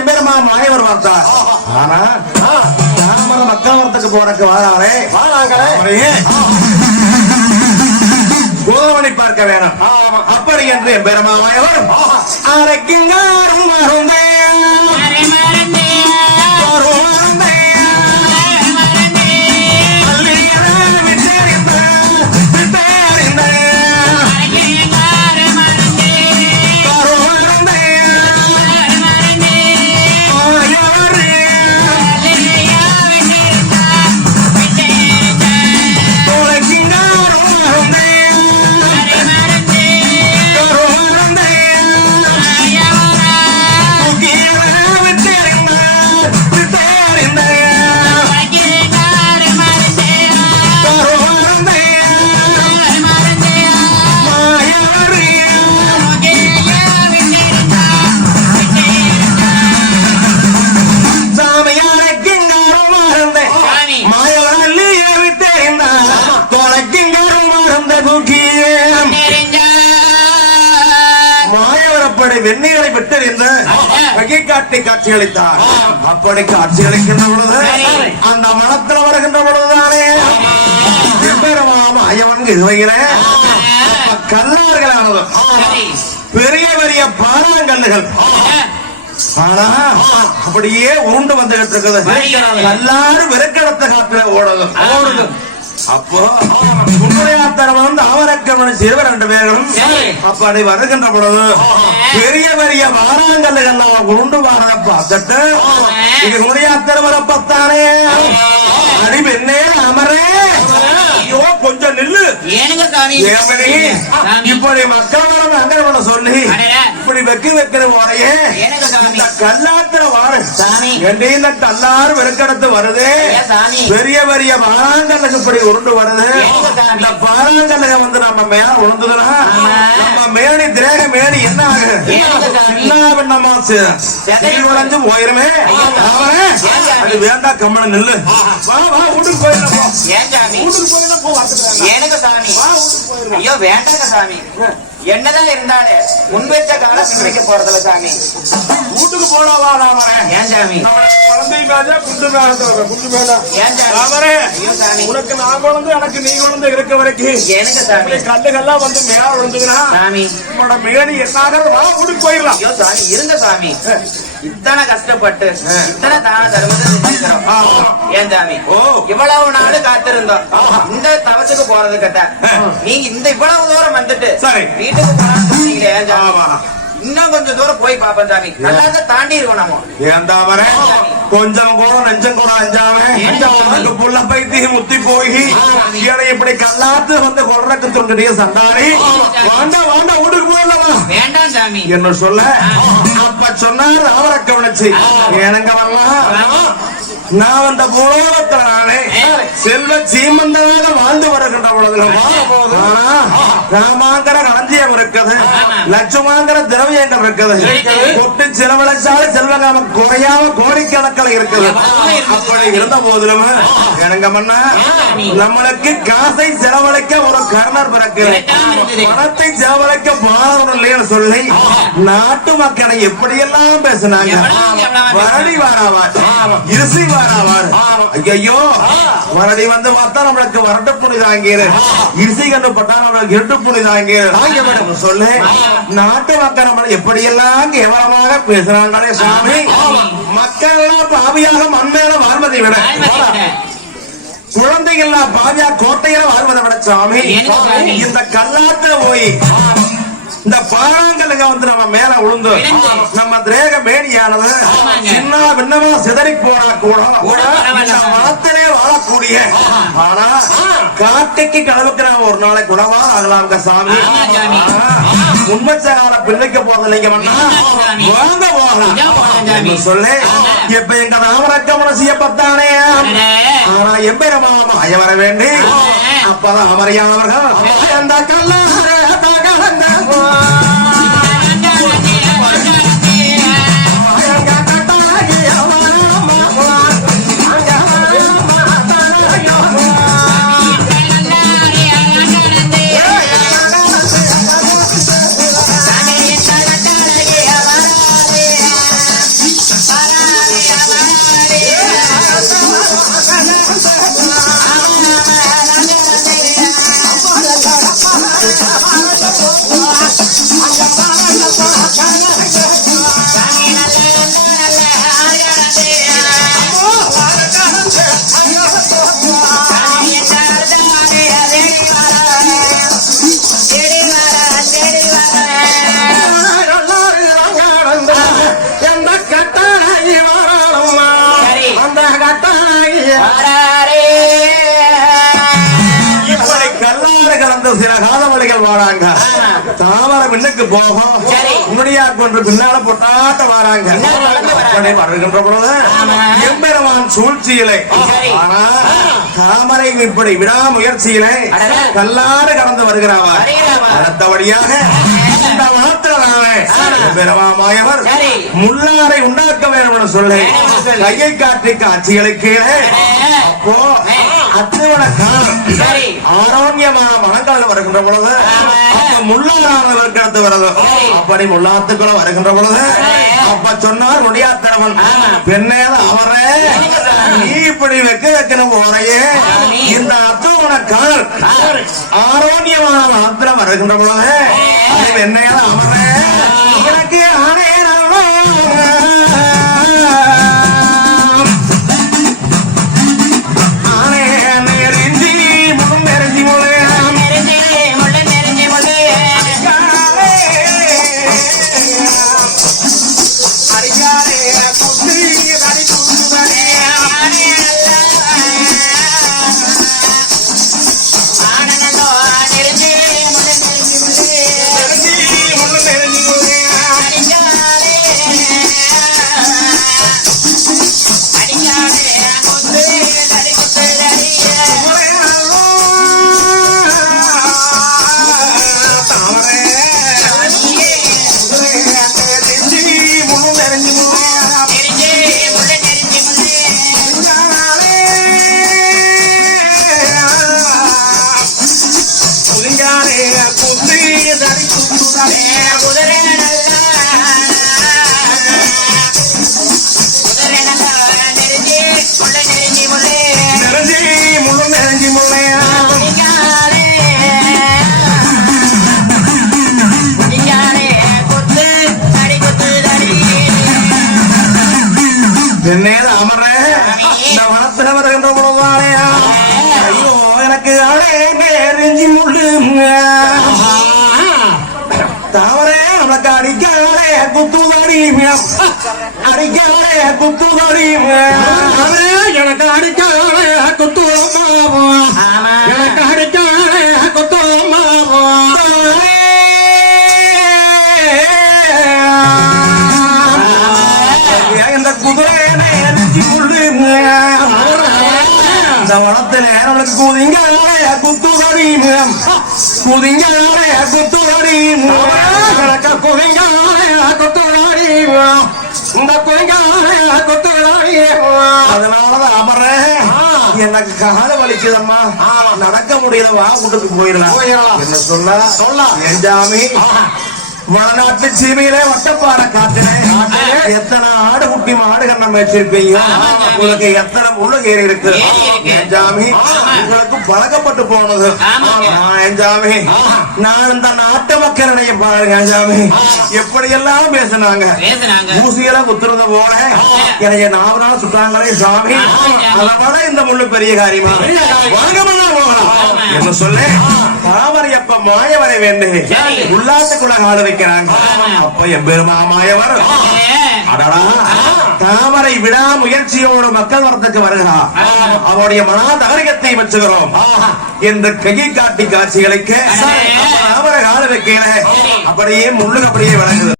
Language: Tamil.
எம்பெருமா மாயவர் பார்த்தார். ஆனா ராமர மக்களவரத்துக்கு போறக்கு வாராங்களே கோவனை பார்க்க வேணும். அப்படி என்று எம்பெருமா மாயவர் அரைக்கிங்காரும் வெண்ணிகளை விட்டறிந்து வகை காட்டி காட்சி அளித்தார். அப்படி காட்சி அளிக்கின்ற பொழுது அந்த மனத்தில் வருகின்ற பொழுதுதானே மாயவன் இதுவைகிற கல்லார்களானது பெரிய பெரிய பாறாங்கல்லுகள் அப்படியே உருண்டு வந்துகிட்டு இருக்குது. எல்லாரும் வெறுக்கடத்தை காட்டுற ஓடுது. அப்போ வந்து அவரக்கவன சிறுவர் 2 பேரும் அப்படி வருகின்ற பொழுது பெரிய பெரிய வாராங்கல்லுகள் உருண்டு வார பார்த்துட்டு இங்க முறையாத்தர் வரப்பத்தானே அடி பெண்ணே அமரே கொஞ்சம் நில்லு இப்படி மக்கள் அங்க சொல்லி இப்படி வைக்கிற போறையே இந்த கல்லாத்திர வாரு இந்த கல்லாறு வெறுக்கடத்து வருது. பெரிய பெரிய வாராங்கல்லுக்கு இப்படி உருண்டு வருது. இந்த பாறாங்கல்லுக வந்து நம்ம மேல உழுந்துதுன்னா நம்ம மேனி திரேக மேனி என்ன ஆகு என்னமா உழைஞ்சு போயிருமே. அது வேண்டாம் கம்மன நில்லு. வீட்டுக்கு போயிடலாம். ஐயோ வேண்டாங்க சாமி. என்னதான் இருந்தாலே முன்வைத்த காலம் பின்வைக்க போறதில்ல சாமி. வீட்டுக்கு போனவா ஏன் சாமி குழந்தை மேல குண்டு மேல ஏன் சாமி உனக்கு நான் குழந்தை எனக்கு நீ குழந்தை இருக்க வரைக்கும் எனக்கு சாமி கல்லுகள்லாம் வந்து மேல விழுந்துதுன்னா சாமி உன்னோட மேனி என்ன வீட்டுக்கு போயிடலாம். ஐயோ சாமி இருங்க சாமி. இத்தனை கஷ்டப்பட்டு இத்தனை தான தர்மத்தை ஏன் சாமி இவ்வளவு நாடு காத்திருந்தோம் இந்த தவத்துக்கு போறது கட்ட நீங்க இந்த இவ்வளவு தூரம் வந்துட்டு வீட்டுக்கு போறான்னு சொன்னீங்களே ஏன் சாமி இன்னும் கொஞ்சம் தூரம் போய் பாப்போம் சாமி. நல்லா தாண்டி இருக்கோம் நம்ம. ஏன்டா வர கொஞ்சம் கூட நெஞ்சம் கூட அஞ்சாம புள்ள பைத்தி முத்தி போய் இப்படி கல்லாத்து வந்து கொள்றக்கு தொண்டிய சண்டாரி வாண்டா வீட்டுக்கு போயிடலாமா வேண்டாம் சாமி என்ன சொல்ல அப்ப சொன்னார் அவரை கவனிச்சு எனக்கு வரலாம். நான் அந்த பூலோகத்தில் நானே செல்வ சீமந்தனாக வாழ்ந்து வருகின்ற பொழுதும் ராமாங்கிற களஞ்சியம் இருக்குது, லட்சுமாங்கிற திரவியங்கள் இருக்குது, கொட்டு செலவழிச்சாலும் செல்வங்க குறையாம கோடிக்கணக்கில் இருக்குது. அப்படி இருந்த போதிலும் எனக்கு மன்னா நம்மளுக்கு காசை செலவழிக்க ஒரு கர்ணர் பிறகு பணத்தை செலவழிக்க பாரம் இல்லைன்னு சொல்லி நாட்டு மக்களை எப்படியெல்லாம் பேசினாங்க. வரடி வாராவார் இருசி வாராவார் ஐயோ வரடி வந்து பார்த்தா நம்மளுக்கு வரட்டு புனி தாங்கிரு, இருசி கண்டு பட்டா நம்மளுக்கு இருட்டு புனி தாங்கிரு சொல்லு. நாட்டு மக்கள் நம்மளை எப்படியெல்லாம் கேவலமாக பேசுறாங்களே சாமி. மக்கள் எல்லாம் பாவியாக மண்மேல வாழ்வதை விட குழந்தைகள் பாவியா கோட்டையில வாழ்வதை விட சாமி இந்த கல்லாத்துல போய் இந்த பாறாங்கல்லுங்க வந்து நம்ம மேல விழுந்து நம்ம திரேக மேனியானது சின்ன பின்னமா சிதறி போனா கூட மனத்திலே வாழக்கூடிய ஆனா காட்டைக்கு கடவுக்கு நான் ஒரு நாளைக்கு உணவா ஆகலாம் சாமி. உண்மைச்ச கால பிள்ளைக்க போதில்லைங்க வாங்க போகலாம் சொல்லு. இப்ப எங்க ராமரக்கமன செய்யப்பட்டானே ஆனா எம்பெருமா மாய வர வேண்டி அப்பதான் அமரியானவர்கள் அந்த கல்லார இப்படி கல்லாறு கலந்த சில காதவழிகள் வாராங்க. தாமரை மின்னுக்கு போகும் முனியா கொன்று பின்னால பொட்டாட்ட வாராங்க. அப்படி வருகின்ற பொழுது எம்பெருமான் சூழ்ச்சியிலே ஆனா தாமரை இப்படி விடாமுயற்சியிலே கல்லாறு கடந்து வருகிறார். அடுத்தபடியாக இந்த வனத்திலே பெருமாமாயவர் முள்ளாரை உண்டாக்க வேண்டும் என்று சொல்லி கையை காட்டி காட்சிகளை கீழே அப்போ அத்துவன காலம் ஆரோக்கியமான மனங்கள் வருகின்ற பொழுது அப்ப முள்ளாரானவர் கடந்து வருது. அப்படி முள்ளாத்துக்குள்ள வருகின்ற பொழுது அப்ப சொன்னார் முடியாத்தரவன் பெண்ணேத அவரே நீ இப்படி வைக்கணும் போறையே இந்த அத்துவன காலம் ஆரோக்கியமான மனத்தில் வருகின்ற பொழுது பெண்ணேத அவரே எனக்கு ஆணைய அமர இந்த வனத்துல வருகின்ற பொழுதாலையா ஐயோ எனக்கு அழகி முள்ளு தாமரே நமக்கு அடிக்காலே குத்துதடி அடிக்காலே குத்துதடி எனக்கு அடிக்காலே குத்துமா எனக்கு அடிக்காலே குத்துமா இந்த குதிரை இந்த வனத்துல நம்மளுக்கு குதிங்காலே குத்துதடி குதிங்காலே குத்துதடி குதிங்காலே குத்துதடி இந்த குதிங்காலே குத்துதடி அதனாலதான் அமர எனக்கு கால வலிக்குதம்மா நடக்க முடியல வா வீட்டுக்கு போயிடலாம் என்ன சொல்ல என் ஜாமி வடநாட்டு சீமையிலே வட்டப்பாறை காட்டினேன் எத்தனை ஆடு குட்டி மாடு கண்ணம் வச்சிருப்பீங்க உங்களுக்கு எத்தனை முள்ளு ஏறி இருக்கு ஜாமி உங்களுக்கு பழக்கப்பட்டு போனது ஜாமி நான் இந்த நாட்டு மக்களுடைய பாருங்க ஜாமி எப்படி எல்லாம் பேசினாங்க ஊசியெல்லாம் குத்துறத போல எனக்கு 4 நாள் சுட்டாங்களே சாமி அதனால இந்த முள்ளு பெரிய காரியமா போகலாம் என்ன சொல்ல தாமரை அப்ப மாயவரை வேண்டு உள்ளாட்டுக்குள்ள கால வைக்கிறாங்க. அப்ப என் பெருமாமாயவர் அடடா தாமரை விடாமுயற்சியோடு மக்கள் வரத்துக்கு வருகிறார். அவருடைய மனாதகரிகத்தை வச்சுகிறோம் என்று கையை காட்டி காட்சிகளுக்கு தாமரை கால வைக்கல அப்படியே முள்ளுக்கு அப்படியே வழங்குது.